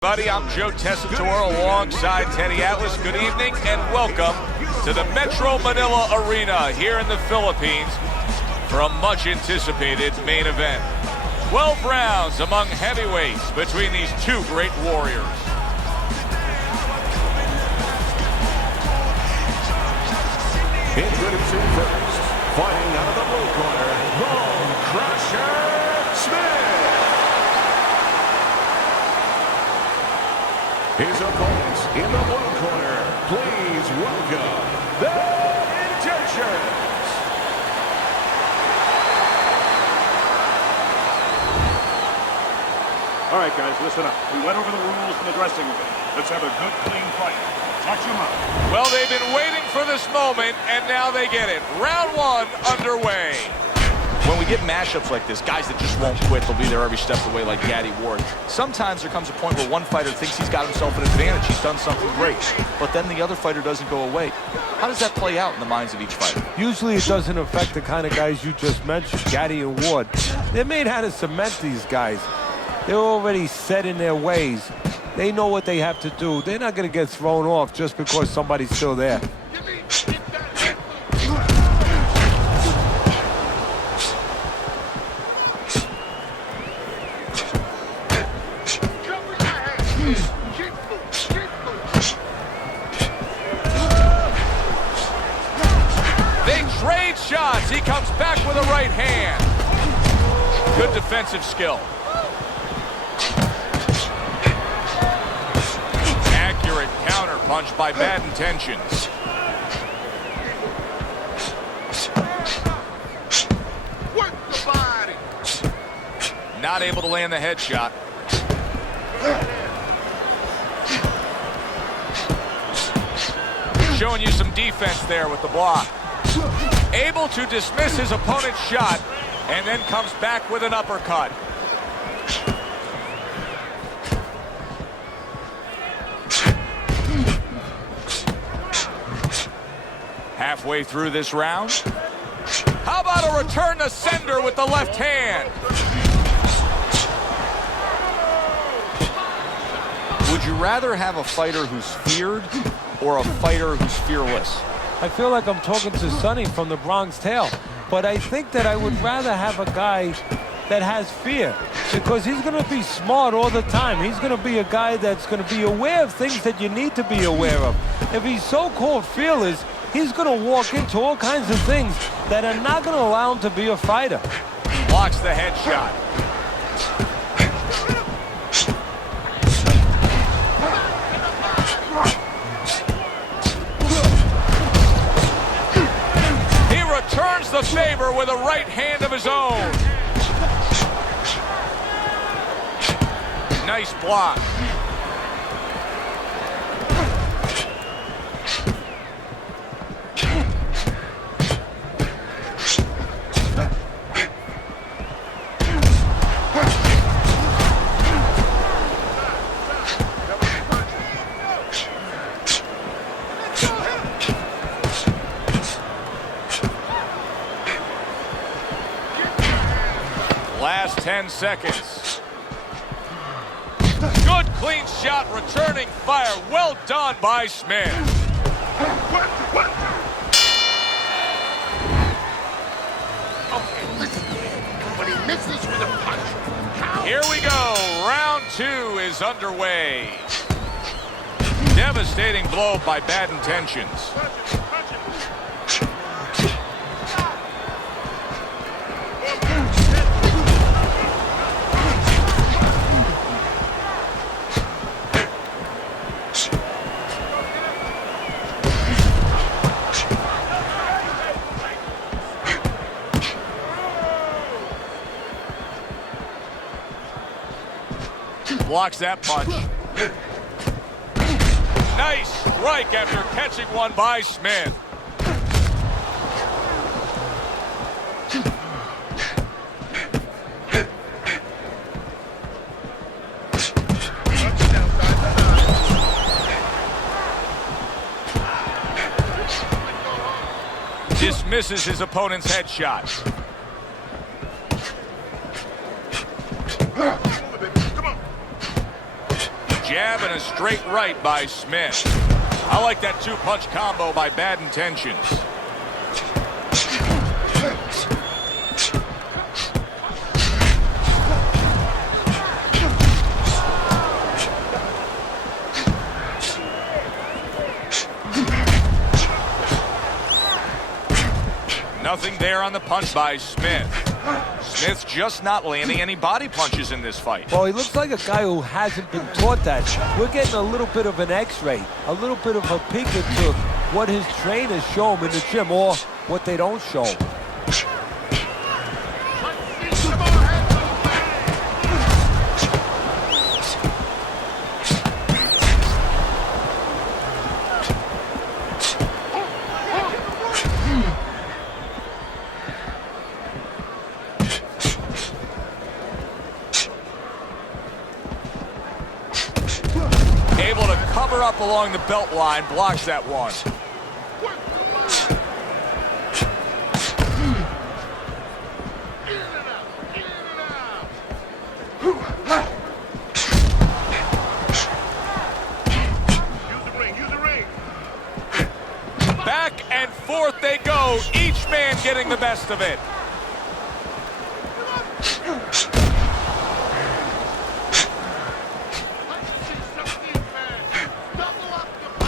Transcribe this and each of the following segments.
Buddy, I'm Joe Tessitore alongside Teddy Atlas. Good evening and welcome to the Metro Manila Arena here in the Philippines for a much anticipated main event. 12 rounds among heavyweights between these two great warriors. Introducing first, fighting out of the blue corner, Bone Crusher Smith. His opponents in the blue corner, please welcome the Intentions. All right, guys, listen up. We went over the rules in the dressing room. Let's have a good, clean fight. Touch them up. Well, they've been waiting for this moment, and now they get it. Round one underway. When we get mashups like this, guys that just won't quit, they'll be there every step of the way like Gaddy Ward. Sometimes there comes a point where one fighter thinks he's got himself an advantage, he's done something great, but then the other fighter doesn't go away. How does that play out in the minds of each fighter? Usually it doesn't affect the kind of guys you just mentioned, Gaddy and Ward. They're made how to cement these guys. They're already set in their ways. They know what they have to do. They're not going to get thrown off just because somebody's still there. They trade shots. He comes back with a right hand. Good defensive skill. Accurate counter punch by Bad Intentions. Work the body. Not able to land the headshot. Showing you some defense there with the block. Able to dismiss his opponent's shot and then comes back with an uppercut. Halfway through this round. How about a return to sender with the left hand? Would you rather have a fighter who's feared or a fighter who's fearless? I feel like I'm talking to Sonny from the Bronx Tale, but I think that I would rather have a guy that has fear, because he's going to be smart all the time. He's going to be a guy that's going to be aware of things that you need to be aware of. If he's so-called fearless, he's going to walk into all kinds of things that are not going to allow him to be a fighter. Blocks the headshot. He returns the favor with a right hand of his own. Nice block. Last 10 seconds. Good clean shot, returning fire. Well done by Smith. Okay, listen. But he misses with a punch. How? Here we go. Round two is underway. Devastating blow by Bad Intentions. Blocks that punch. Nice strike after catching one by Smith. Dismisses his opponent's headshot. jab and a straight right by Smith. I like that two-punch combo by Bad Intentions. Nothing there on the punch by Smith. Smith's just not landing any body punches in this fight. Well, he looks like a guy who hasn't been taught that. We're getting a little bit of an x-ray, a little bit of a peek into what his trainers show him in the gym or what they don't show him. Able to cover up along the belt line, blocks that one. Use the ring. Back and forth they go, each man getting the best of it.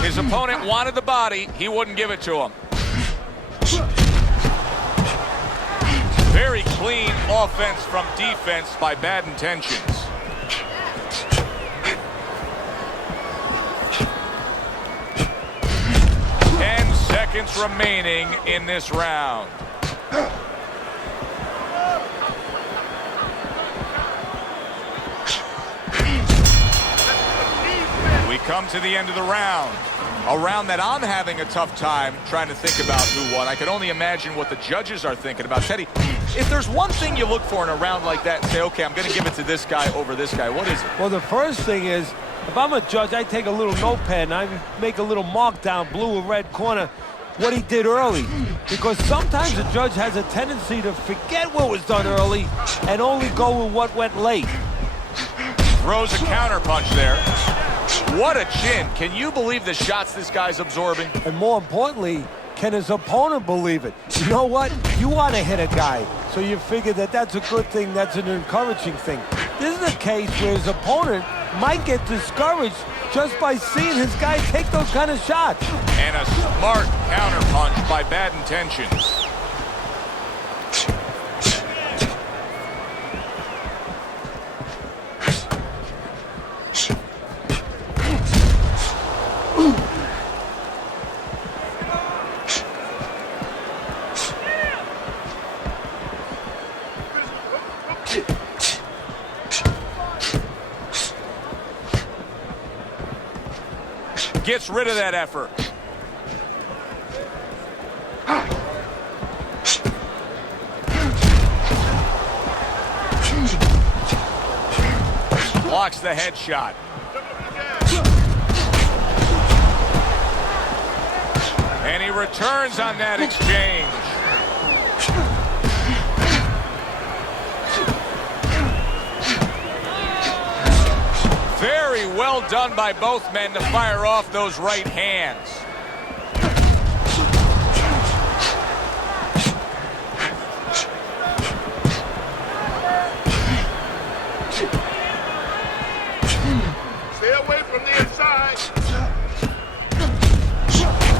His opponent wanted the body, he wouldn't give it to him. Very clean offense from defense by Bad Intentions. Seconds remaining in this round. We come to the end of the round. A round that I'm having a tough time trying to think about who won. I can only imagine what the judges are thinking about. Teddy, if there's one thing you look for in a round like that and say, okay, I'm going to give it to this guy over this guy, what is it? Well, the first thing is, if I'm a judge, I take a little notepad and I make a little mark down blue or red corner what he did early. Because sometimes a judge has a tendency to forget what was done early and only go with what went late. Throws a counter punch there. What a chin. Can you believe the shots this guy's absorbing? And more importantly, can his opponent believe it? You know what? You want to hit a guy, so you figure that that's a good thing, that's an encouraging thing. This is a case where his opponent might get discouraged just by seeing his guy take those kind of shots. And a smart counter punch by Bad Intentions. Gets rid of that effort. Blocks the headshot. And he returns on that exchange. Very well done by both men to fire off those right hands. Stay away from the inside.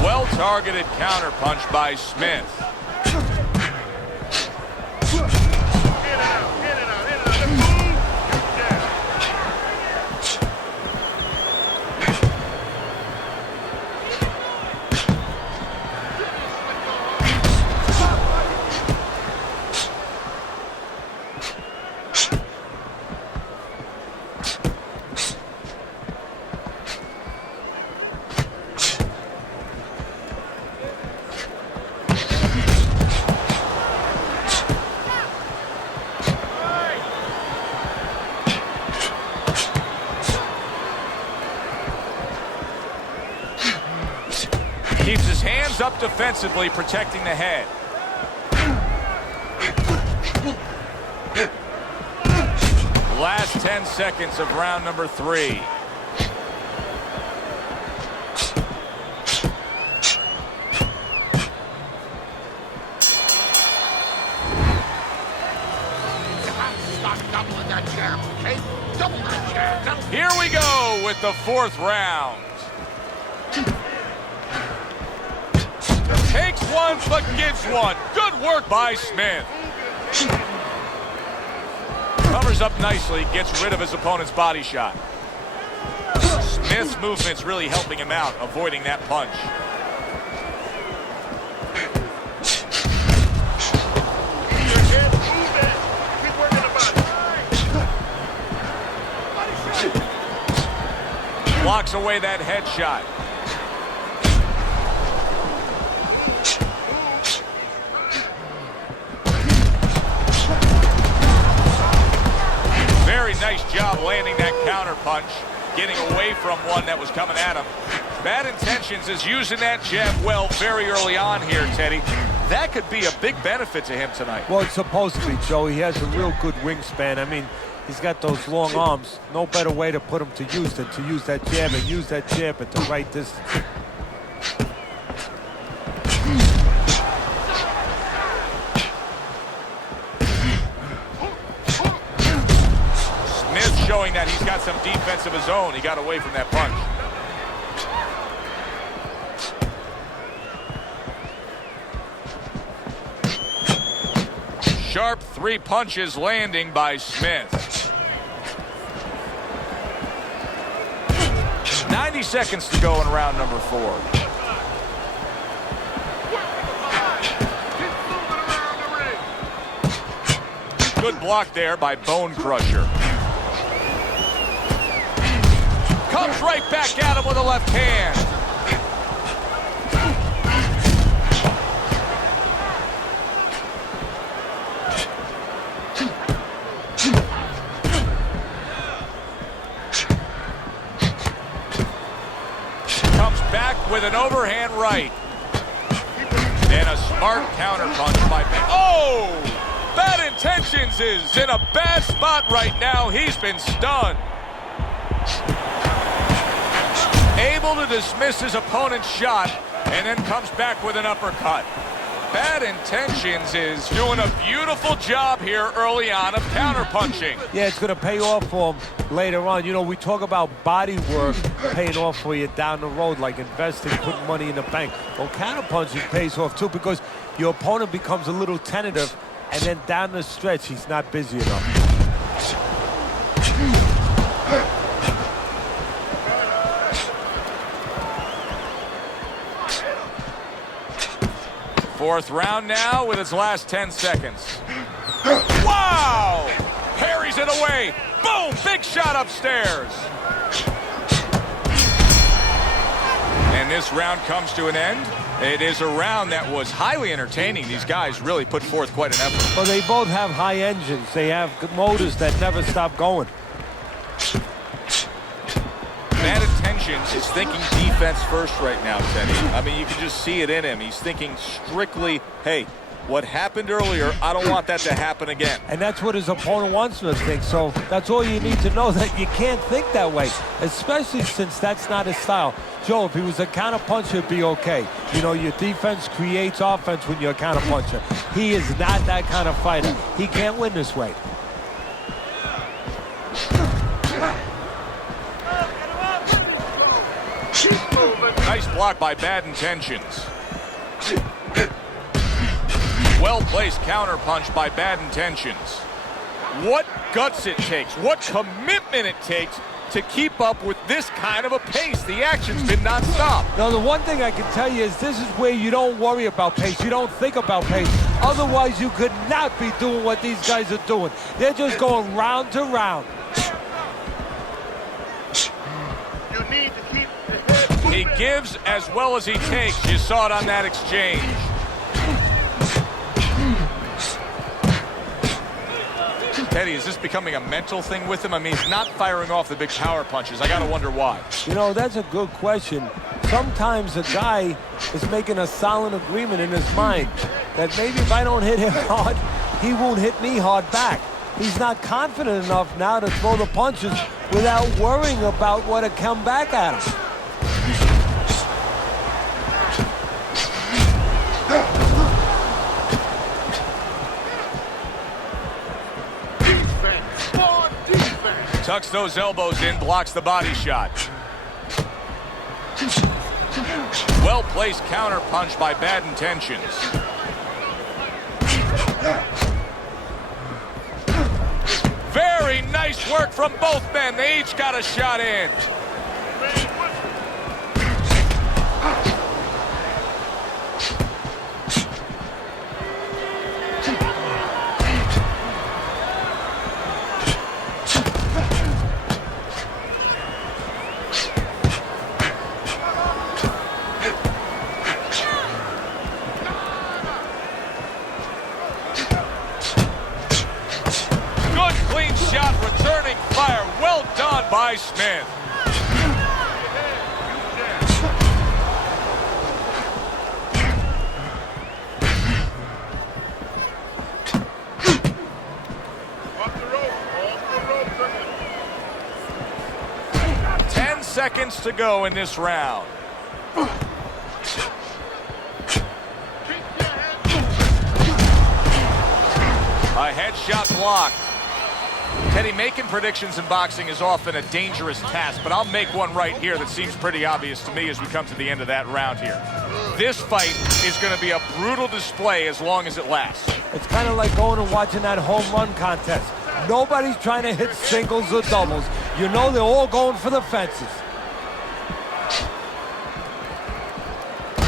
Well-targeted counter punch by Smith. Keeps his hands up defensively, protecting the head. Last 10 seconds of round number 3. with the 4th round. Takes one, but gives one. Good work by Smith. Covers up nicely, gets rid of his opponent's body shot. Smith's movement's really helping him out, avoiding that punch. Blocks away that headshot. Very nice job landing that counter punch, getting away from one that was coming at him. Bad Intentions is using that jab well very early on here, Teddy. That could be a big benefit to him tonight. Well, it's supposed to be, Joe. He has a real good wingspan. I mean, he's got those long arms. No better way to put him to use than to use that jab and use that jab at the right distance. Smith showing that he's got some defense of his own. He got away from that punch. Sharp 3 punches landing by Smith. 90 seconds to go in round number 4. Good block there by Bone Crusher. Comes right back at him with a left hand. With an overhand right. And a smart counter punch by Ben. Oh! Bad Intentions is in a bad spot right now. He's been stunned. Able to dismiss his opponent's shot and then comes back with an uppercut. Bad Intentions is doing a beautiful job here early on of counter punching. Yeah, it's going to pay off for him later on. You know, we talk about body work paying off for you down the road, like investing, putting money in the bank. Well, counter punching pays off too, because your opponent becomes a little tentative, and then down the stretch, he's not busy enough. Fourth round now with its last 10 seconds. Wow! Parries it away. Boom! Big shot upstairs. And this round comes to an end. It is a round that was highly entertaining. These guys really put forth quite an effort. Well, they both have high engines. They have motors that never stop going. Bad Intentions is thinking defense first right now, Teddy. I mean, you can just see it in him. He's thinking strictly, hey, what happened earlier, I don't want that to happen again. And that's what his opponent wants him to think. So that's all you need to know, that you can't think that way, especially since that's not his style. Joe, if he was a counter puncher, it'd be okay. You know, your defense creates offense when you're a counter puncher. He is not that kind of fighter. He can't win this way. Nice block by Bad Intentions. Well-placed counter punch by Bad Intentions. What guts it takes, what commitment it takes to keep up with this kind of a pace. The action's been nonstop. Now, the one thing I can tell you is this is where you don't worry about pace. You don't think about pace. Otherwise, you could not be doing what these guys are doing. They're just going round to round. You need to keep the head. He gives as well as he takes. You saw it on that exchange. Teddy, is this becoming a mental thing with him? I mean, he's not firing off the big power punches. I gotta wonder why. You know, that's a good question. Sometimes a guy is making a solid agreement in his mind that maybe if I don't hit him hard, he won't hit me hard back. He's not confident enough now to throw the punches without worrying about what will come back at him. Defense on defense. Tucks those elbows in, blocks the body shot. Well-placed counter punch by Bad Intentions. Very nice work from both men. They each got a shot in. Returning fire, well done by Smith. Off the rope, 10 seconds to go in this round. A headshot blocked. Teddy, making predictions in boxing is often a dangerous task, but I'll make one right here that seems pretty obvious to me as we come to the end of that round here. This fight is going to be a brutal display as long as it lasts. It's kind of like going and watching that home run contest. Nobody's trying to hit singles or doubles. You know they're all going for the fences.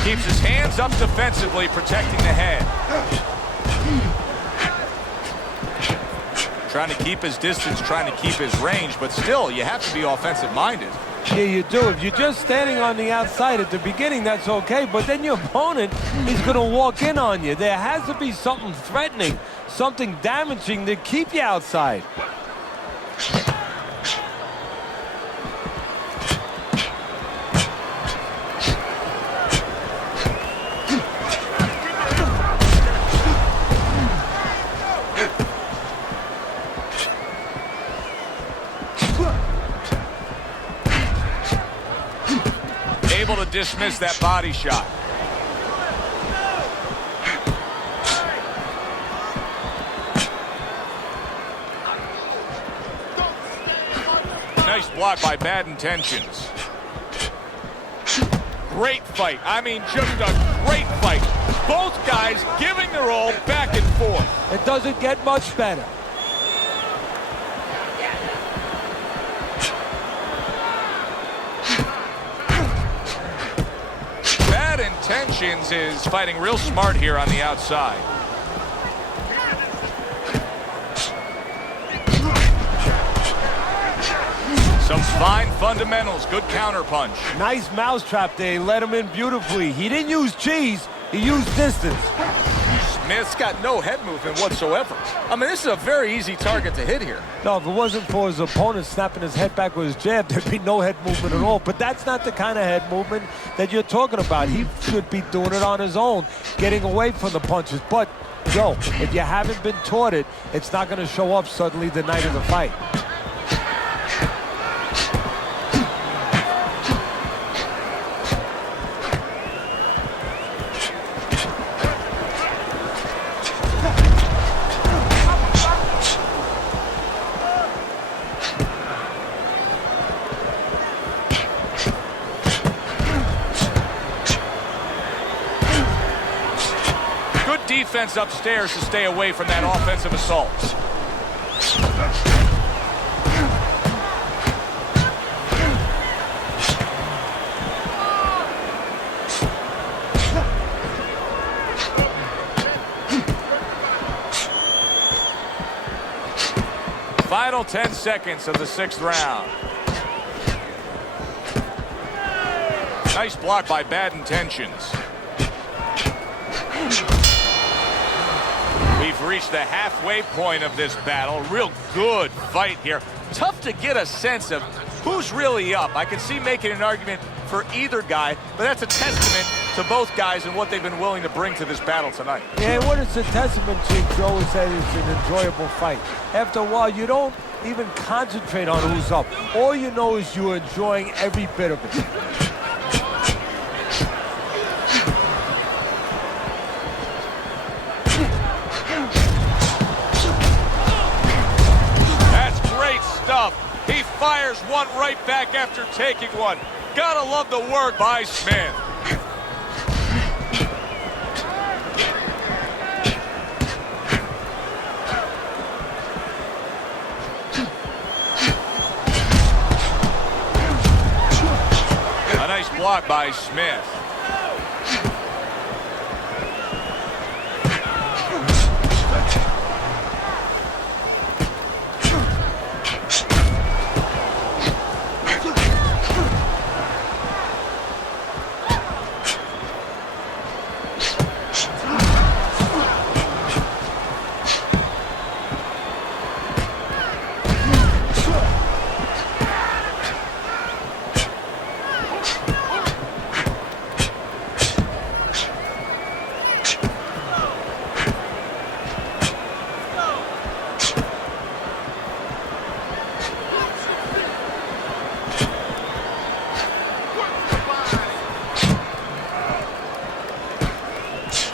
Keeps his hands up defensively, protecting the head. Trying to keep his distance, trying to keep his range, but still, you have to be offensive-minded. Yeah, you do. If you're just standing on the outside at the beginning, that's okay, but then your opponent is going to walk in on you. There has to be something threatening, something damaging to keep you outside. Able to dismiss that body shot. Nice block by Bad Intentions. Great fight. I mean, just a great fight. Both guys giving their all back and forth. It doesn't get much better. Bad Intentions is fighting real smart here on the outside. Some fine fundamentals, good counter punch. Nice mousetrap there. He let him in beautifully. He didn't use cheese, he used distance. Smith's got no head movement whatsoever. I mean, this is a very easy target to hit here. No, if it wasn't for his opponent snapping his head back with his jab, there'd be no head movement at all. But that's not the kind of head movement that you're talking about. He should be doing it on his own, getting away from the punches. But, Joe, if you haven't been taught it, it's not going to show up suddenly the night of the fight. Defense upstairs to stay away from that offensive assault. Final 10 seconds of the 6th round. Nice block by Bad Intentions. We've reached the halfway point of this battle. Real good fight here. Tough to get a sense of who's really up. I can see making an argument for either guy, but that's a testament to both guys and what they've been willing to bring to this battle tonight. Yeah, what it's a testament to, Joe, is that it's an enjoyable fight. After a while, you don't even concentrate on who's up. All you know is you're enjoying every bit of it. fires one right back after taking one. Gotta love the work by Smith. A nice block by Smith.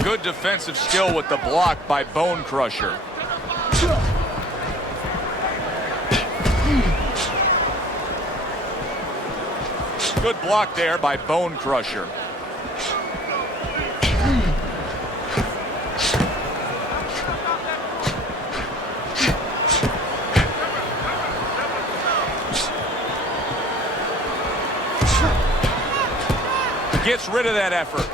Good defensive skill with the block by Bone Crusher. Good block there by Bone Crusher. Gets rid of that effort.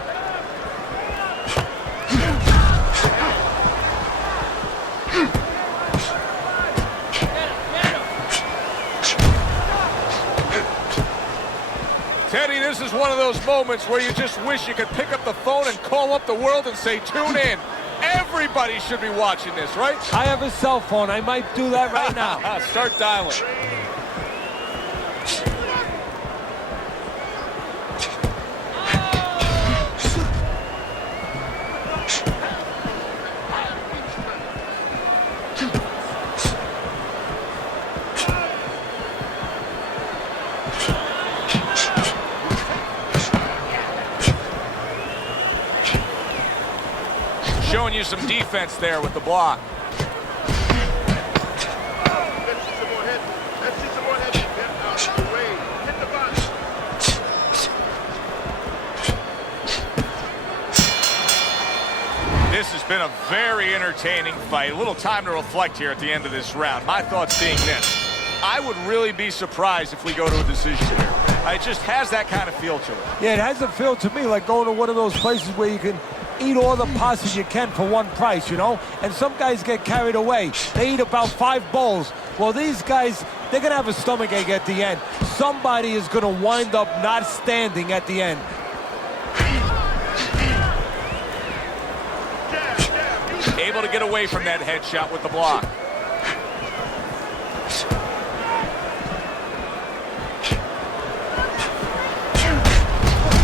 Teddy, this is one of those moments where you just wish you could pick up the phone and call up the world and say, tune in. Everybody should be watching this, right? I have a cell phone. I might do that right now. Start dialing. Showing you some defense there with the block. This has been a very entertaining fight. A little time to reflect here at the end of this round. My thoughts being this: I would really be surprised if we go to a decision here. It just has that kind of feel to it. Yeah, it has a feel to me like going to one of those places where you can eat all the pastas you can for one price, you know? And some guys get carried away. They eat about 5 bowls. Well, these guys, they're going to have a stomachache at the end. Somebody is going to wind up not standing at the end. Able to get away from that headshot with the block.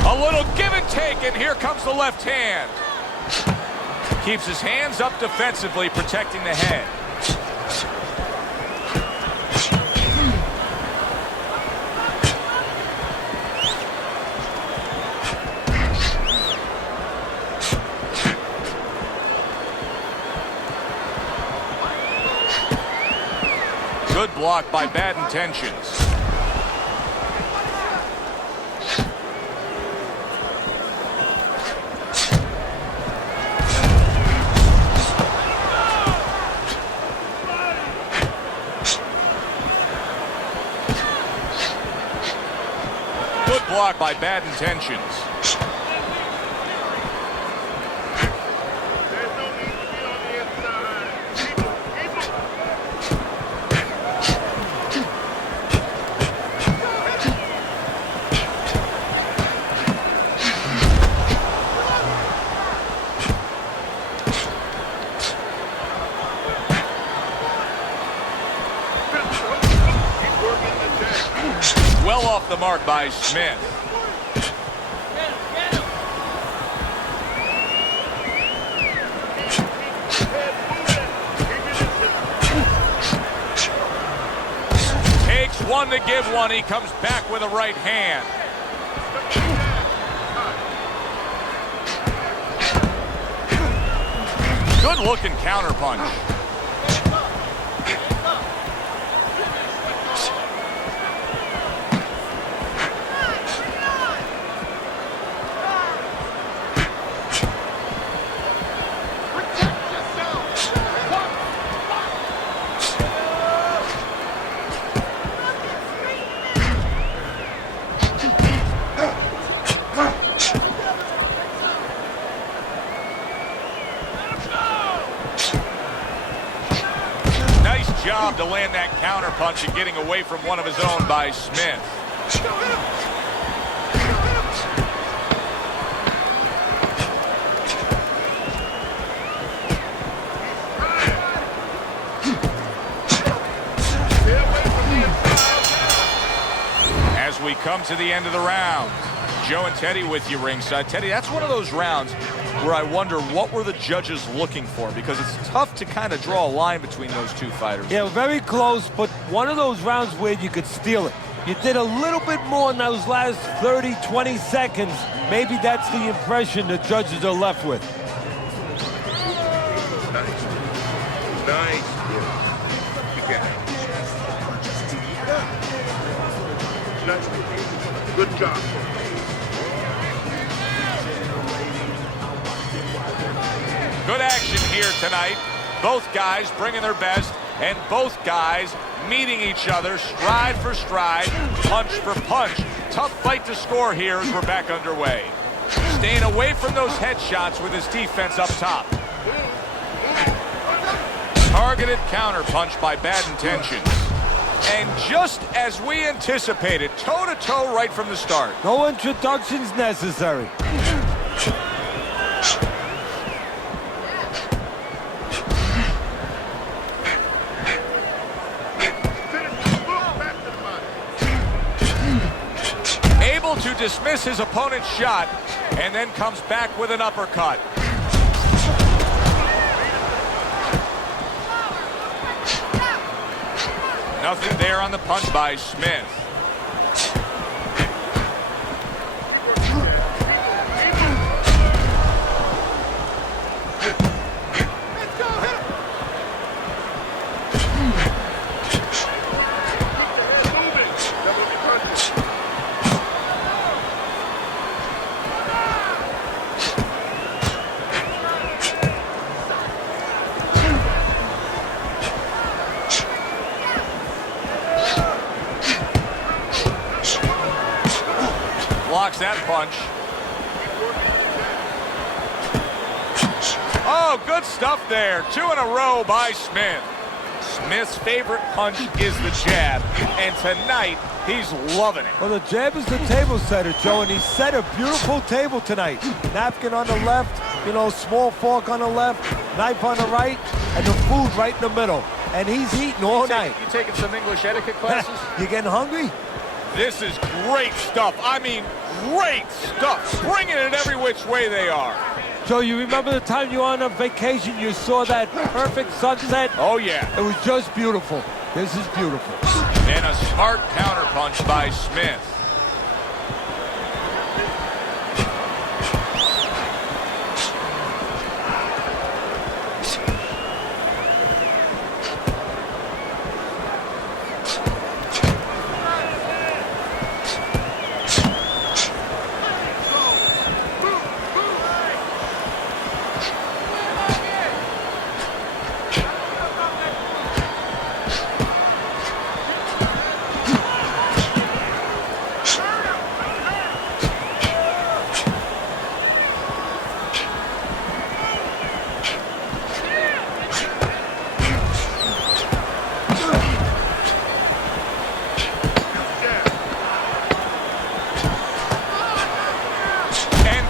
A little give and take, and here comes the left hand. Keeps his hands up defensively, protecting the head. Good block by Bad Intentions. Good block by Bad Intentions. Well off the mark by Smith. Takes one to give one. He comes back with a right hand. Good looking counter punch. to land that counter punch and getting away from one of his own by Smith. As we come to the end of the round, Joe and Teddy with you ringside. Teddy, that's one of those rounds where I wonder what were the judges looking for, because it's tough to kind of draw a line between those two fighters. Yeah, very close, but one of those rounds where you could steal it. You did a little bit more in those last 30, 20 seconds. Maybe that's the impression the judges are left with. Nice. Good job. Good action here tonight. Both guys bringing their best, and both guys meeting each other stride for stride, punch for punch. Tough fight to score here as we're back underway. Staying away from those headshots with his defense up top. Targeted counter punch by Bad Intentions. And just as we anticipated, toe-to-toe right from the start. No introductions necessary. Able to dismiss his opponent's shot, and then comes back with an uppercut. Nothing there on the punch by Smith. Blocks that punch. Oh, good stuff there. 2 in a row by Smith. Smith's favorite punch is the jab, and tonight he's loving it. Well, the jab is the table setter, Joe, and he set a beautiful table tonight. Napkin on the left, small fork on the left, knife on the right, and the food right in the middle. And he's eating all night. You taking some English etiquette classes? You getting hungry? This is great stuff. I mean, great stuff. Bringing it every which way they are. Joe, you remember the time you were on a vacation, you saw that perfect sunset? Oh, yeah. It was just beautiful. This is beautiful. And a smart counterpunch by Smith.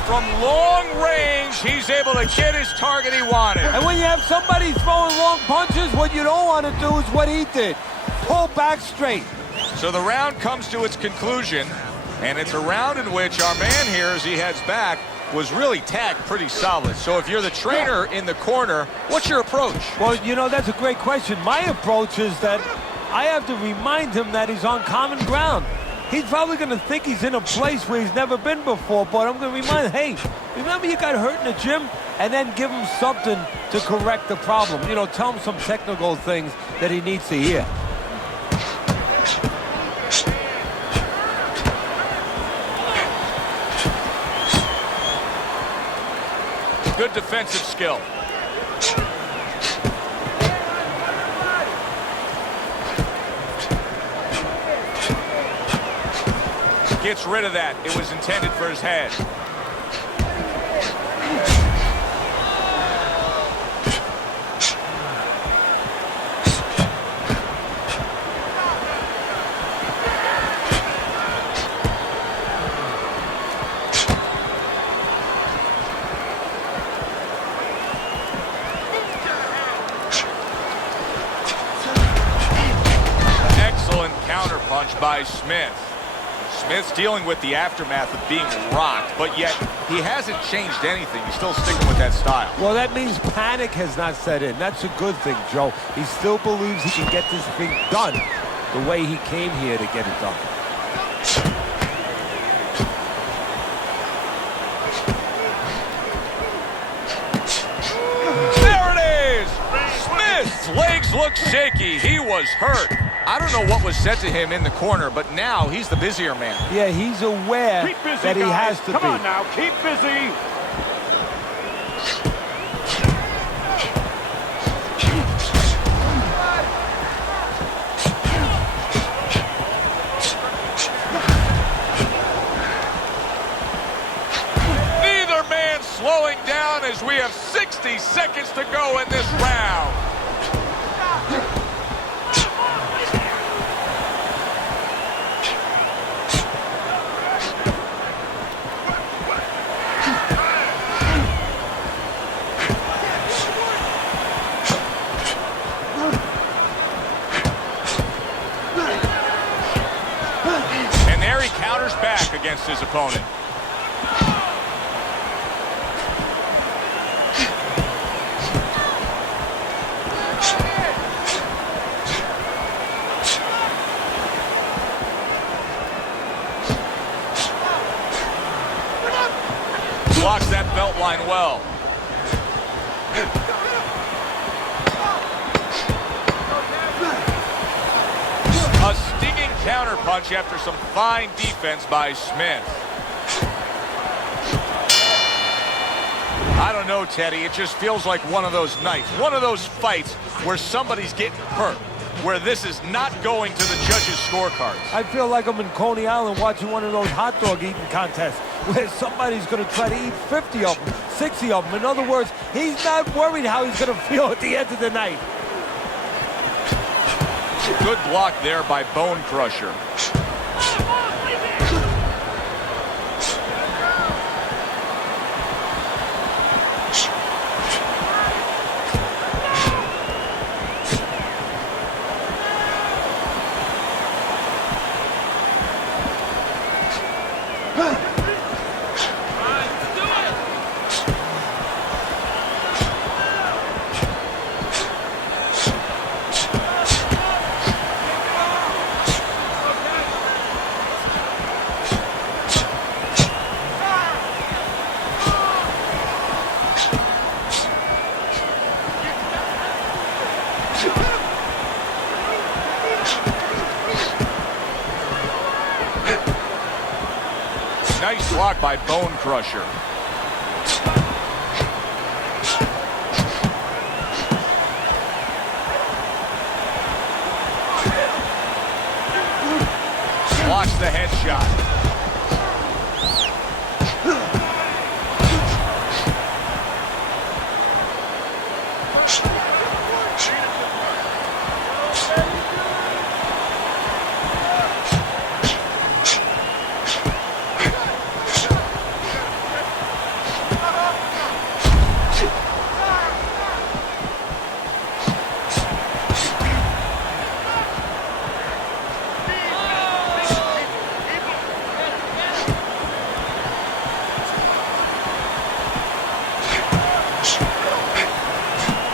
From long range, he's able to get his target he wanted. And when you have somebody throwing long punches, what you don't want to do is what he did. Pull back straight. So the round comes to its conclusion, and it's a round in which our man here, as he heads back, was really tagged pretty solid. So if you're the trainer in the corner, what's your approach? Well, that's a great question. My approach is that I have to remind him that he's on common ground. He's probably going to think he's in a place where he's never been before, but I'm going to remind him, hey, remember you got hurt in the gym? And then give him something to correct the problem. Tell him some technical things that he needs to hear. Good defensive skill. Gets rid of that. It was intended for his head. by Smith. Smith's dealing with the aftermath of being rocked, but yet he hasn't changed anything. He's still sticking with that style. Well, that means panic has not set in. That's a good thing, Joe. He still believes he can get this thing done the way he came here to get it done. There it is! Smith's legs look shaky. He was hurt. I don't know what was said to him in the corner, but now he's the busier man. Yeah, he's aware Keep busy, that he guys. has to Come be. on now, keep busy. Neither man slowing down as we have 60 seconds to go in this round. And there he counters back against his opponent. Blocks that belt line well. A stinging counterpunch after some fine defense by Smith. I don't know, Teddy. It just feels like one of those nights, one of those fights where somebody's getting hurt, where this is not going to the judges' scorecards. I feel like I'm in Coney Island watching one of those hot dog eating contests where somebody's going to try to eat 50 of them, 60 of them. In other words, he's not worried how he's going to feel at the end of the night. Good block there by Bone Crusher. Nice block by Bone Crusher. Blocks the headshot.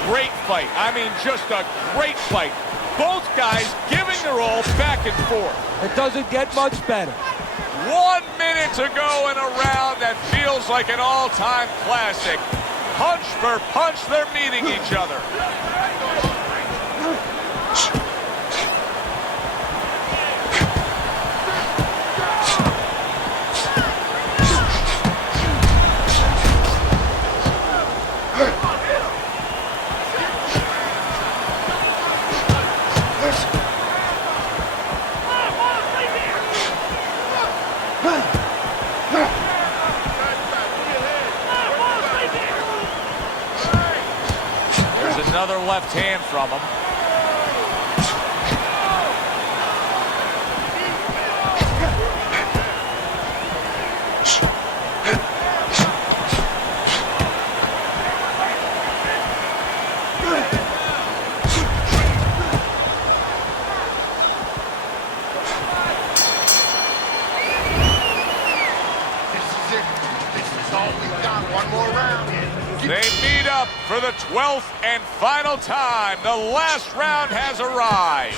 Great fight. I mean, just a great fight. Both guys giving their all back and forth. It doesn't get much better. 1 minute to go in a round that feels like an all-time classic. Punch for punch, they're meeting each other. There's another left hand from him. it. This is all we've got. One more round. They meet up for the 12th and final time. The last round has arrived.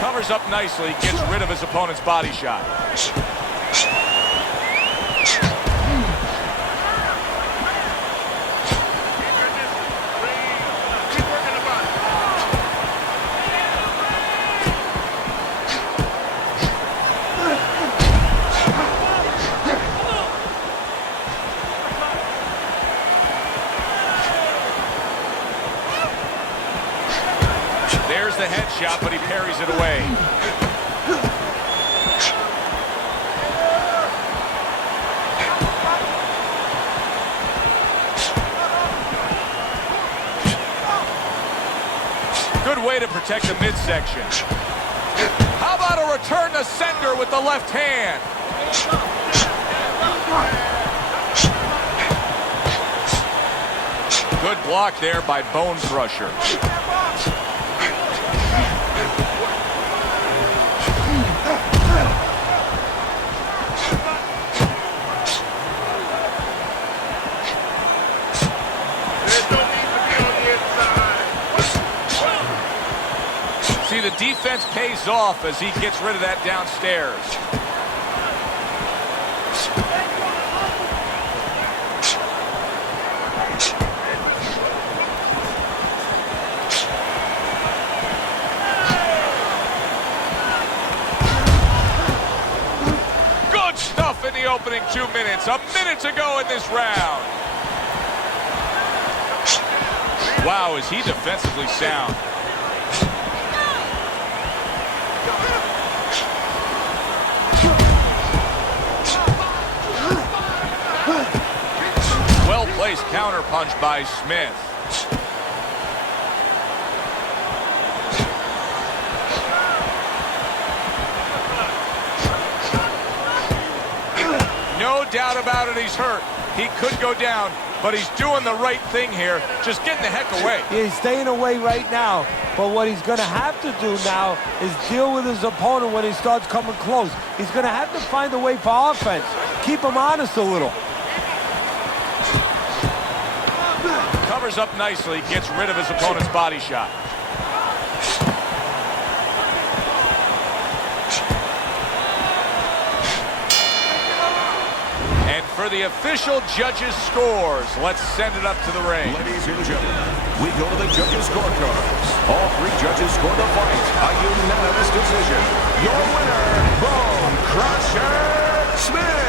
Covers up nicely, gets rid of his opponent's body shot. There's the headshot, but he parries it away. Good way to protect the midsection. How about a return to sender with the left hand? Good block there by Bone Crusher. See, the defense pays off as he gets rid of that downstairs. Good stuff in the opening 2 minutes. A minute to go in this round. Wow, is he defensively sound. Well-placed counterpunch by Smith. No doubt about it, he's hurt. He could go down, but he's doing the right thing here, just getting the heck away. Yeah, he's staying away right now, but what he's going to have to do now is deal with his opponent when he starts coming close. He's going to have to find a way for offense. Keep him honest a little. Covers up nicely, gets rid of his opponent's body shot. And for the official judges' scores, let's send it up to the ring. Ladies and gentlemen, we go to the judges' scorecards. All three judges score the fight. A unanimous decision. Your winner, Bone Crusher Smith.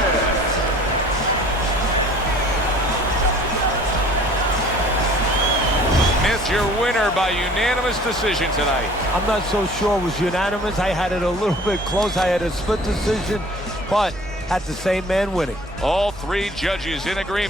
Smith, your winner by unanimous decision tonight. I'm not so sure it was unanimous. I had it a little bit close. I had a split decision, but had the same man winning. All three judges in agreement.